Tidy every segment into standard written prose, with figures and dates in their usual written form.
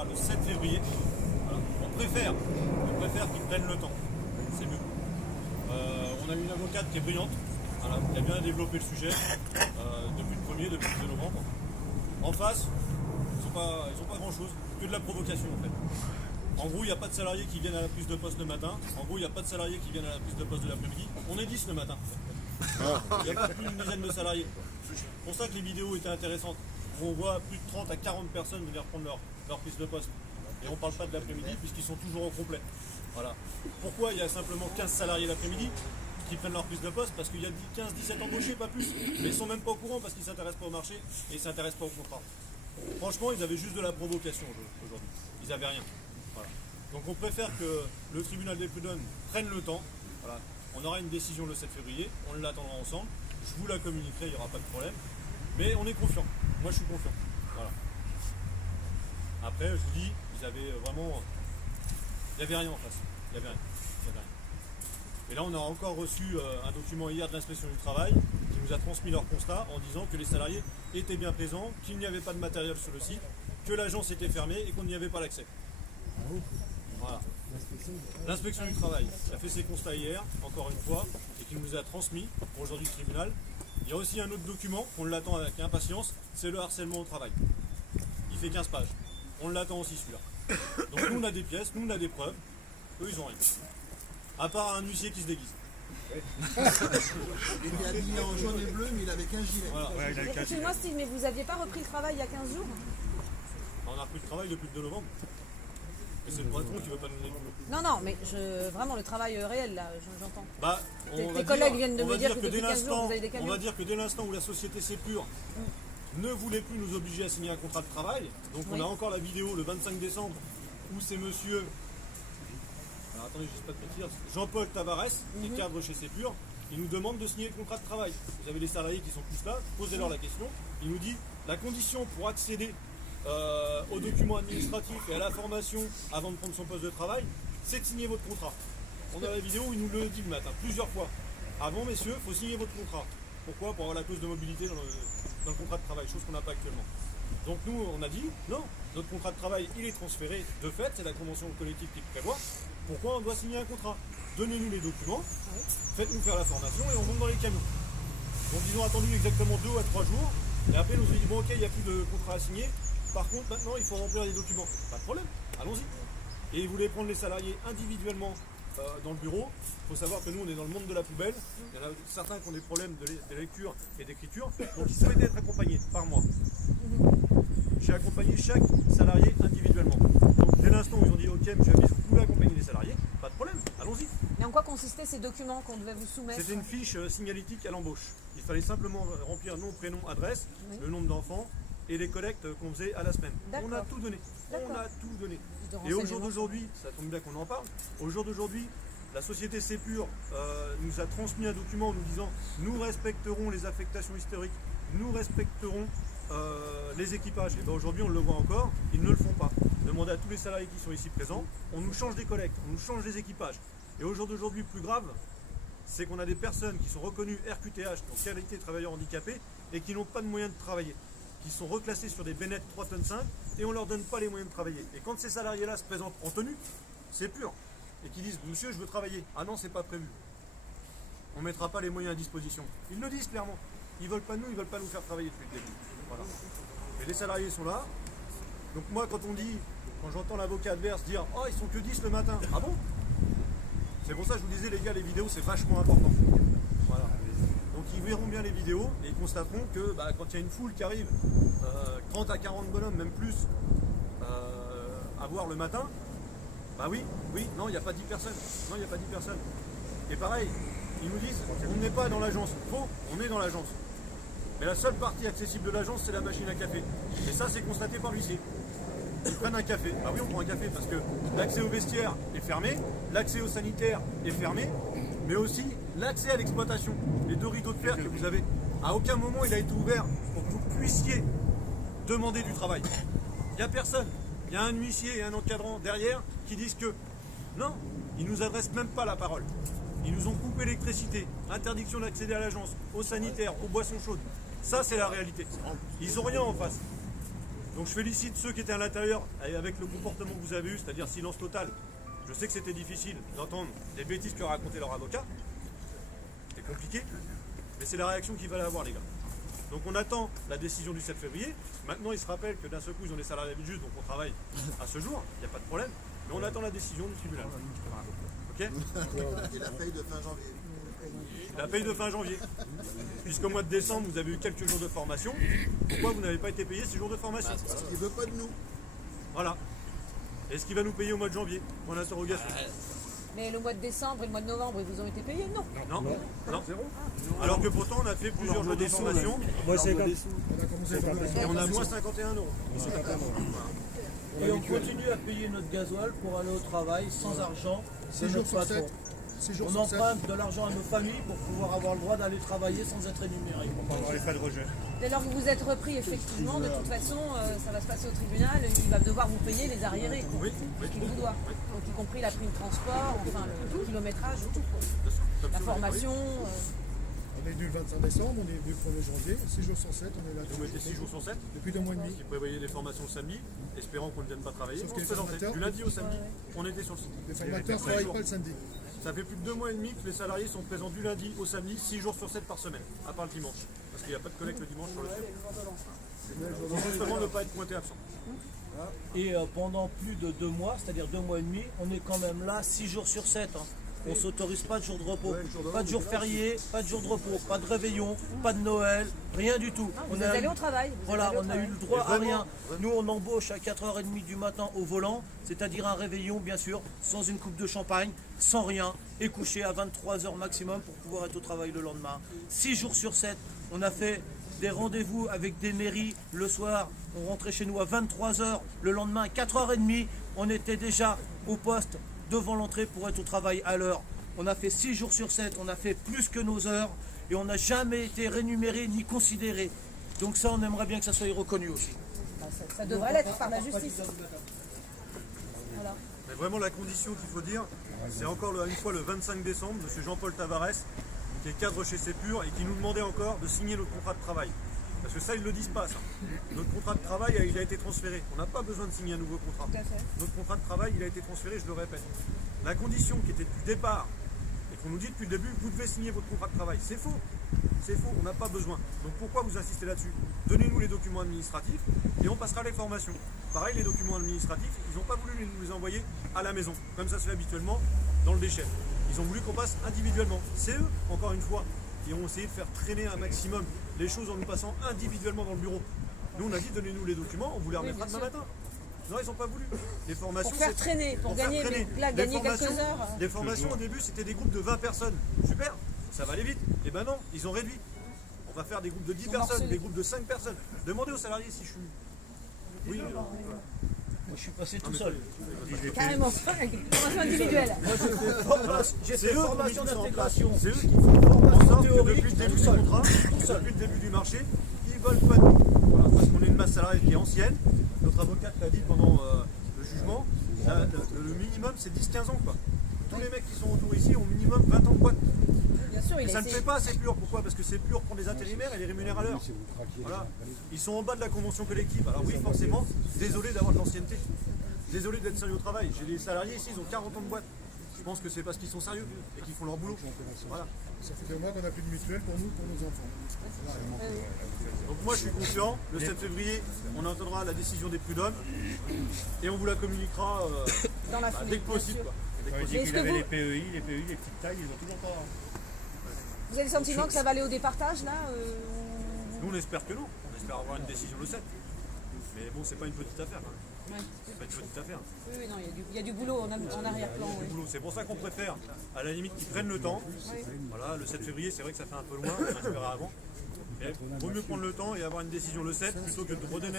sera le 7 février. Voilà. On préfère qu'ils prennent le temps. C'est mieux. On a une avocate qui est brillante, voilà, qui a bien développé le sujet depuis le 1er, depuis le 2 novembre. En face, ils n'ont pas grand-chose, que de la provocation en fait. En gros, il n'y a pas de salariés qui viennent à la prise de poste le matin. En gros, il n'y a pas de salariés qui viennent à la prise de poste de l'après-midi. On est 10 le matin. Il n'y a pas plus d'une dizaine de salariés. C'est pour ça que les vidéos étaient intéressantes. On voit plus de 30 à 40 personnes venir prendre leur prise de poste. Et on ne parle pas de l'après-midi puisqu'ils sont toujours au complet. Voilà. Pourquoi il y a simplement 15 salariés l'après-midi qui prennent leur prise de poste? Parce qu'il y a 15-17 embauchés, pas plus. Mais ils ne sont même pas au courant parce qu'ils ne s'intéressent pas au marché et ils ne s'intéressent pas au contrat. Franchement, ils avaient juste de la provocation aujourd'hui. Ils n'avaient rien. Voilà. Donc on préfère que le tribunal des prud'hommes prenne le temps. Voilà. On aura une décision le 7 février, on l'attendra ensemble. Je vous la communiquerai, il n'y aura pas de problème. Mais on est confiant. Moi je suis confiant. Voilà. Après, je vous dis, ils avaient vraiment... Il n'y avait rien en face. Il n'y avait rien. Et là, on a encore reçu un document hier de l'inspection du travail qui nous a transmis leur constat en disant que les salariés étaient bien présents, qu'il n'y avait pas de matériel sur le site, que l'agence était fermée et qu'on n'y avait pas l'accès. Voilà. L'inspection du travail a fait ses constats hier, encore une fois, et qui nous a transmis pour aujourd'hui le tribunal. Il y a aussi un autre document, on l'attend avec impatience, c'est le harcèlement au travail. Il fait 15 pages. On l'attend aussi celui-là. Donc nous on a des pièces, nous on a des preuves, eux ils ont rien. À part un huissier qui se déguise. Il était habillé en jaune et bleu, mais il avait qu'un gilet. Voilà. Excusez-moi Steve, mais vous n'aviez pas repris le travail il y a 15 jours? On a repris le travail depuis le 2 novembre. Et c'est le patron qui ne veut pas nous donner le boulot. Non, non, mais vraiment le travail réel, là, j'entends. Bah, Tes collègues viennent de me dire que depuis 15 jours, vous avez des on camions. va dire que dès l'instant où la société Sépure ne voulait plus nous obliger à signer un contrat de travail, donc on Oui. a encore la vidéo le 25 décembre où c'est monsieur, alors attendez, je ne sais pas de mentir, Jean-Paul Tavares, qui est cadre chez Sépure, il nous demande de signer le contrat de travail. Vous avez les salariés qui sont tous là, posez-leur la question, il nous dit la condition pour accéder aux documents administratifs et à la formation avant de prendre son poste de travail, c'est de signer votre contrat. On a la vidéo où il nous le dit le matin, plusieurs fois. Ah bon messieurs, il faut signer votre contrat. Pourquoi? Pour avoir la clause de mobilité dans le contrat de travail, chose qu'on n'a pas actuellement. Donc nous, on a dit, non, notre contrat de travail, il est transféré de fait, c'est la convention collective qui le prévoit. Pourquoi on doit signer un contrat? Donnez-nous les documents, faites-nous faire la formation et on monte dans les camions. Donc ils ont attendu exactement 2 à 3 jours, et après ils nous ont dit, bon ok, il n'y a plus de contrat à signer, par contre maintenant il faut remplir les documents. Pas de problème, allons-y. Et ils voulaient prendre les salariés individuellement dans le bureau. Il faut savoir que nous on est dans le monde de la poubelle. Il y en a certains qui ont des problèmes de lecture et d'écriture, donc ils souhaitaient être accompagnés par moi. J'ai accompagné chaque salarié individuellement. Donc dès l'instant où ils ont dit ok monsieur Amis, vous pouvez accompagner les salariés, pas de problème, allons-y. Mais en quoi consistaient ces documents qu'on devait vous soumettre? C'était une fiche signalétique à l'embauche. Il fallait simplement remplir nom, prénom, adresse, Oui. le nombre d'enfants et les collectes qu'on faisait à la semaine. D'accord. On a tout donné. D'accord. On a tout donné. De Et au jour renseignements. d'aujourd'hui, ça tombe bien qu'on en parle, au jour d'aujourd'hui, la société Sépure nous a transmis un document en nous disant nous respecterons les affectations historiques, nous respecterons les équipages. Et bien aujourd'hui on le voit encore, ils ne le font pas. Demandez à tous les salariés qui sont ici présents, on nous change des collectes, on nous change des équipages. Et au jour d'aujourd'hui, plus grave, c'est qu'on a des personnes qui sont reconnues RQTH, donc qualité travailleurs handicapés, et qui n'ont pas de moyens de travailler, qui sont reclassés sur des Bennett 3 tonnes 5 et on ne leur donne pas les moyens de travailler. Et quand ces salariés-là se présentent en tenue, c'est pur, et qui disent monsieur je veux travailler, ah non c'est pas prévu, on ne mettra pas les moyens à disposition. Ils le disent clairement, ils veulent pas nous, ils veulent pas nous faire travailler depuis le début. Voilà. Et les salariés sont là, donc moi quand j'entends l'avocat adverse dire oh ils sont que 10 le matin, ah bon? C'est pour ça que je vous disais les gars, les vidéos c'est vachement important. Voilà. Donc ils verront bien les vidéos et ils constateront que quand il y a une foule qui arrive, 30 à 40 bonhommes, même plus, à voir le matin, oui, non, il n'y a pas 10 personnes. Non, il n'y a pas 10 personnes. Et pareil, ils nous disent, on n'est pas dans l'agence. Faux, on est dans l'agence. Mais la seule partie accessible de l'agence, c'est la machine à café. Et ça, c'est constaté par l'huissier. Ils prennent un café. Ah oui, on prend un café parce que l'accès au vestiaire est fermé, l'accès au sanitaire est fermé, mais aussi l'accès à l'exploitation. Les 2 rideaux de fer que vous avez, à aucun moment il a été ouvert pour que vous puissiez demander du travail. Il n'y a personne. Il y a un huissier et un encadrant derrière qui disent que non, ils ne nous adressent même pas la parole. Ils nous ont coupé l'électricité, interdiction d'accéder à l'agence, aux sanitaires, aux boissons chaudes. Ça, c'est la réalité. Ils n'ont rien en face. Donc je félicite ceux qui étaient à l'intérieur avec le comportement que vous avez eu, c'est-à-dire silence total. Je sais que c'était difficile d'entendre des bêtises que racontait leur avocat. C'était compliqué, mais c'est la réaction qu'il fallait avoir, les gars. Donc on attend la décision du 7 février. Maintenant, ils se rappellent que d'un seul coup, ils ont des salariés juste, donc on travaille à ce jour, il n'y a pas de problème. Mais on attend la décision du tribunal. Ok ? Et la paye de fin janvier. La paye de fin janvier. Puisqu'au mois de décembre, vous avez eu quelques jours de formation. Pourquoi vous n'avez pas été payé ces jours de formation? Parce qu'il ne veut pas de nous. Voilà. Est-ce qu'il va nous payer au mois de janvier? Point d'interrogation. Mais le mois de décembre et le mois de novembre, ils vous ont été payés? Non. Non. Alors que pourtant, on a fait plusieurs jours de formation. Moi, c'est Et on a moins 51 €. Et on continue à payer notre gasoil pour aller au travail sans argent de notre patron. On emprunte de l'argent à nos familles pour pouvoir avoir le droit d'aller travailler sans être rémunéré. Pour avoir les frais de rejet. Dès lors que vous êtes repris, effectivement, de toute façon, ça va se passer au tribunal. Il va devoir vous payer les arriérés, quoi. Oui. Qu'il vous doit. Donc, y compris la prime transport, enfin, le kilométrage, tout, quoi. La formation. On est venu le 25 décembre, on est venu le 1er janvier, 6 jours sur 7, on est là. Vous mettez 6 jours sur 7. Depuis 2 mois et demi. Qui prévoyait des formations le samedi, espérant qu'on ne vienne pas travailler. Sauf On que se les présentait formateurs- du lundi au samedi. On était sur le site. Les formateurs ne travaillent pas le samedi. Ça fait plus de 2 mois et demi que les salariés sont présents du lundi au samedi, 6 jours sur 7 par semaine, à part le dimanche. Parce qu'il n'y a pas de collecte le dimanche sur le site. Il faut justement ne pas être pointé absent. Et pendant plus de 2 mois, c'est-à-dire 2 mois et demi, on est quand même là 6 jours sur 7. On ne s'autorise pas de jour de repos, pas de jour férié, pas de jour de repos, pas de réveillon, pas de Noël, rien du tout. Vous êtes allé au travail. Voilà, on a eu le droit à rien. Nous, on embauche à 4h30 du matin au volant, c'est-à-dire un réveillon, bien sûr, sans une coupe de champagne, sans rien, et couché à 23h maximum pour pouvoir être au travail le lendemain. 6 jours sur 7, on a fait des rendez-vous avec des mairies le soir. On rentrait chez nous à 23h, le lendemain à 4h30, on était déjà au poste devant l'entrée pour être au travail à l'heure. On a fait 6 jours sur 7, on a fait plus que nos heures et on n'a jamais été rémunéré ni considéré. Donc ça, on aimerait bien que ça soit reconnu aussi. Ça devrait l'être par la justice. Voilà. Mais vraiment, la condition qu'il faut dire, c'est encore une fois le 25 décembre, M. Jean-Paul Tavares, qui est cadre chez Sepur et qui nous demandait encore de signer notre contrat de travail. Parce que ça, ils ne le disent pas, ça. Notre contrat de travail, il a été transféré. On n'a pas besoin de signer un nouveau contrat. Tout à fait. Notre contrat de travail, il a été transféré, je le répète. La condition qui était depuis le départ, et qu'on nous dit depuis le début, vous devez signer votre contrat de travail. C'est faux. C'est faux, on n'a pas besoin. Donc pourquoi vous insistez là-dessus? Donnez-nous les documents administratifs et on passera les formations. Pareil, les documents administratifs, ils n'ont pas voulu nous les envoyer à la maison, comme ça se fait habituellement dans le déchet. Ils ont voulu qu'on passe individuellement. C'est eux, encore une fois, qui ont essayé de faire traîner un maximum les choses en nous passant individuellement dans le bureau. Nous, on a dit, donnez-nous les documents, on vous les remettra bien demain sûr. matin. Non, ils n'ont pas voulu. Les formations, Pour faire c'est- traîner, pour gagner, faire traîner. mais là, Les gagner quelques formations- heures. Les formations, au début, c'était des groupes de 20 personnes. Super, ça va aller vite. Et ben non, ils ont réduit. On va faire des groupes de 10 ont personnes, morcelé. des groupes de 5 personnes. Demandez aux salariés si je suis... Oui, Moi, je suis passé tout seul. Carrément. Formation individuelle. J'ai c'est fait eux qui ont formation mis tout ça en place. d'intégration. C'est eux qui font en sorte que théorique, depuis le début tout du seul. contrat, depuis le début du marché, ils veulent pas de nous. Voilà, parce qu'on est une masse salariée qui est ancienne. Notre avocate l'a dit pendant le jugement. Le minimum, c'est 10-15 ans, quoi. Tous les mecs qui sont autour ici ont minimum 20 ans de boîte. Bien sûr, Et il ça a ne essayé. fait pas assez pur. Pourquoi? Parce que c'est pur pour les intérimaires et les rémunère à l'heure. Voilà. Ils sont en bas de la convention collective. Alors oui, forcément, désolé d'avoir de l'ancienneté. Désolé d'être sérieux au travail. J'ai des salariés ici, ils ont 40 ans de boîte. Je pense que c'est parce qu'ils sont sérieux et qu'ils font leur boulot. Voilà. Ça fait 2 mois qu'on n'a plus de mutuelle pour nous, pour nos enfants. Donc moi je suis confiant. Le 7 février, on entendra la décision des prud'hommes et on vous la communiquera Dans la foulée, dès que bien possible, sûr. quoi. Il Mais dit est-ce qu'il que avait vous- les PEI, les petites tailles, ils ont toujours pas. Vous avez le sentiment que ça va aller au départage, là Nous on espère que non. On espère avoir une décision le 7. Mais bon, c'est pas une petite affaire. Hein. Ouais. C'est pas une petite affaire. Oui, oui, non, il y a du boulot en arrière-plan. Du Oui. boulot. C'est pour ça qu'on préfère, à la limite, qu'ils prennent le temps. Voilà, le 7 février, c'est vrai que ça fait un peu loin, on espérait avant. Mais vaut mieux prendre le temps et avoir une décision le 7 plutôt que de redonner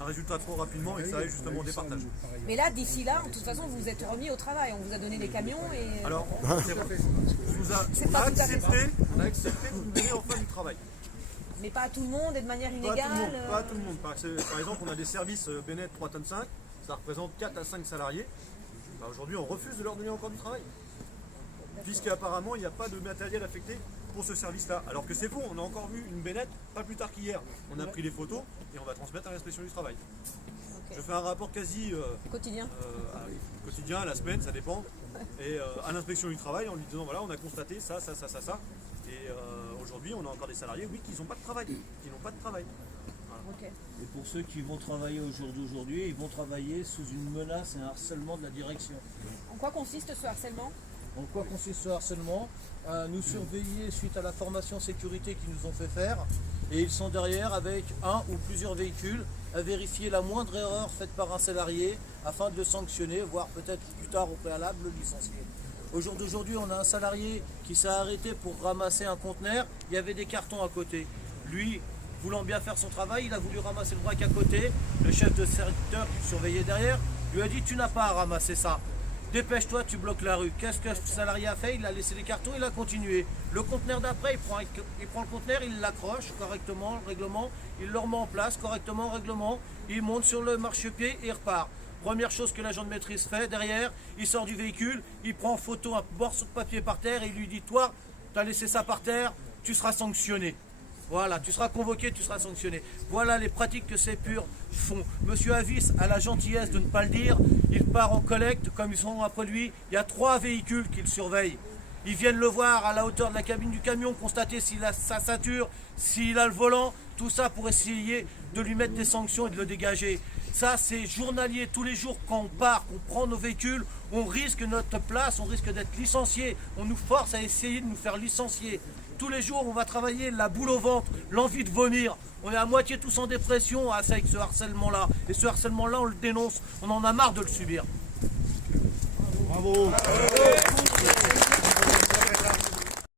un résultat trop rapidement et que ça aille justement au départage. Mais là, d'ici là, de toute façon, vous vous êtes remis au travail. On vous a donné les camions et. Alors, c'est vrai. C'est On pas a tout à fait accepté de nous donner enfin du travail. Mais pas à tout le monde et de manière Pas à inégale. tout le monde. Pas à tout le monde. Par exemple, on a des services Bennett 3 tonnes 5, ça représente 4 à 5 salariés. Bah, aujourd'hui, on refuse de leur donner encore du travail. Puisqu'apparemment, il n'y a pas de matériel affecté pour ce service-là. Alors que c'est faux, on a encore vu une bennette pas plus tard qu'hier. On a pris les photos et on va transmettre à l'inspection du travail. Ok. Je fais un rapport quasi Quotidien. quotidien, à la semaine, ça dépend, et à l'inspection du travail en lui disant voilà, on a constaté ça. Et aujourd'hui, on a encore des salariés, oui, qui n'ont pas de travail. Ok. Et pour ceux qui vont travailler au jour d'aujourd'hui, ils vont travailler sous une menace et un harcèlement de la direction. En quoi consiste ce harcèlement? En quoi consiste ce harcèlement? Nous surveiller suite à la formation sécurité qu'ils nous ont fait faire, et ils sont derrière avec un ou plusieurs véhicules à vérifier la moindre erreur faite par un salarié afin de le sanctionner, voire peut-être plus tard au préalable le licencier. Au jour d'aujourd'hui, on a un salarié qui s'est arrêté pour ramasser un conteneur, il y avait des cartons à côté. Lui, voulant bien faire son travail, il a voulu ramasser le braque à côté. Le chef de secteur qui le surveillait derrière lui a dit tu n'as pas à ramasser ça. Dépêche-toi, tu bloques la rue. Qu'est-ce que le salarié a fait? Il a laissé les cartons, il a continué. Le conteneur d'après, il prend le conteneur, il l'accroche correctement, le règlement, il le remet en place correctement, règlement, il monte sur le marchepied et il repart. Première chose que l'agent de maîtrise fait, derrière, il sort du véhicule, il prend en photo un morceau de papier par terre et il lui dit toi, tu as laissé ça par terre, tu seras sanctionné. Voilà, tu seras convoqué, tu seras sanctionné. Voilà les pratiques que Sepur font. Monsieur Avis a la gentillesse de ne pas le dire. Il part en collecte, comme ils sont après lui. Il y a 3 véhicules qu'il surveille. Ils viennent le voir à la hauteur de la cabine du camion, constater s'il a sa ceinture, s'il a le volant, tout ça pour essayer de lui mettre des sanctions et de le dégager. Ça, c'est journalier. Tous les jours, quand on part, qu'on prend nos véhicules, on risque notre place, on risque d'être licencié. On nous force à essayer de nous faire licencier. Tous les jours, on va travailler la boule au ventre, l'envie de vomir. On est à moitié tous en dépression avec ce harcèlement-là. Et ce harcèlement-là, on le dénonce. On en a marre de le subir. Bravo.